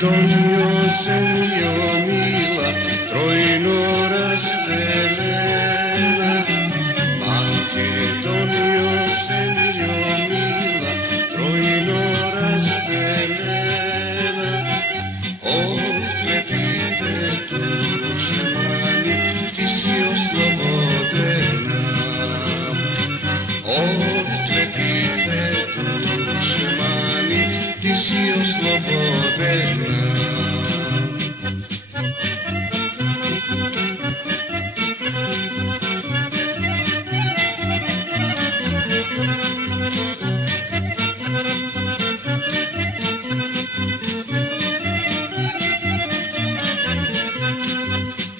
Makedonio, zemljo mila, trojno razdeljena. Makedonio, zemljo mila, trojno razdeljena. Otklepite duše mani, ti si oslobodena. Otklepite duše mani, ti si oslobodena.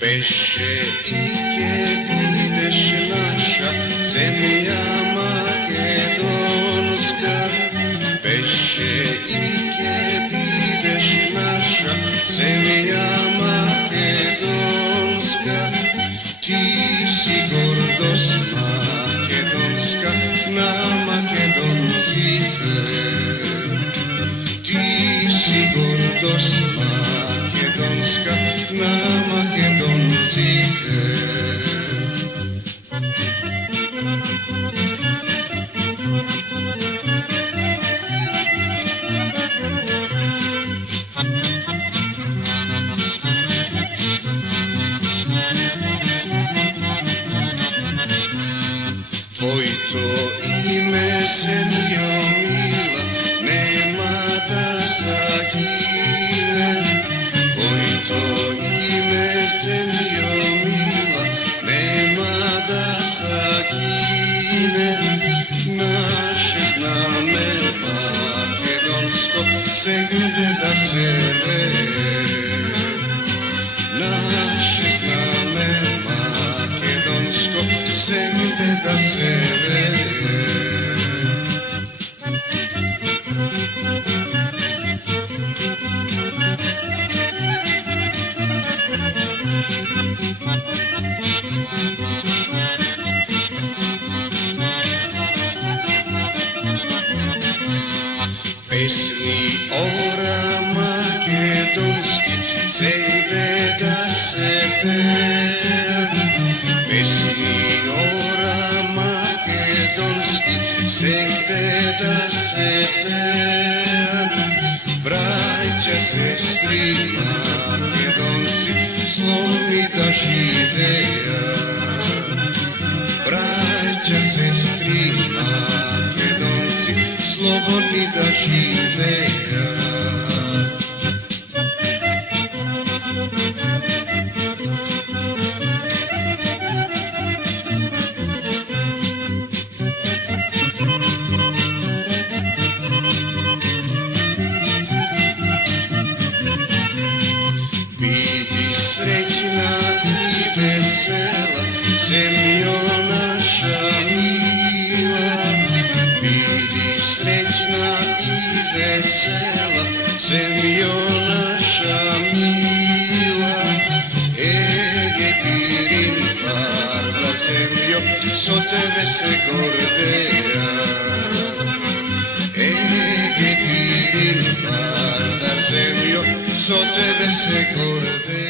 Beše i gdje ideš naša zemlja makedonska. Beše i gdje ideš naša zemlja makedonska. Ti si gordost makedonska na Makedoncite. Ti si gordost makedonska na Makedoncite. Tvojto ime, zemljo mila, nema da zagine. Tvojto ime, zemljo mila, nema da zagine. Naše zname makedonsko svegde da se veje. Naše zname makedonsko svegde da se veje. Pesni ora makedonski svegde da se peja. Pesni ora makedonski svegde da se peja. Braća, sestri makedonci, slobodni da živeja. Braća, sestri makedonci, slobodni da živeja. Bidi srećna i vesela, zemljo naša mila. Bidi srećna i vesela, zemljo naša mila. Ege pirin parla zemljo, so tebe se gordeja. Ege pirin parla zemljo, so tebe se gordeja.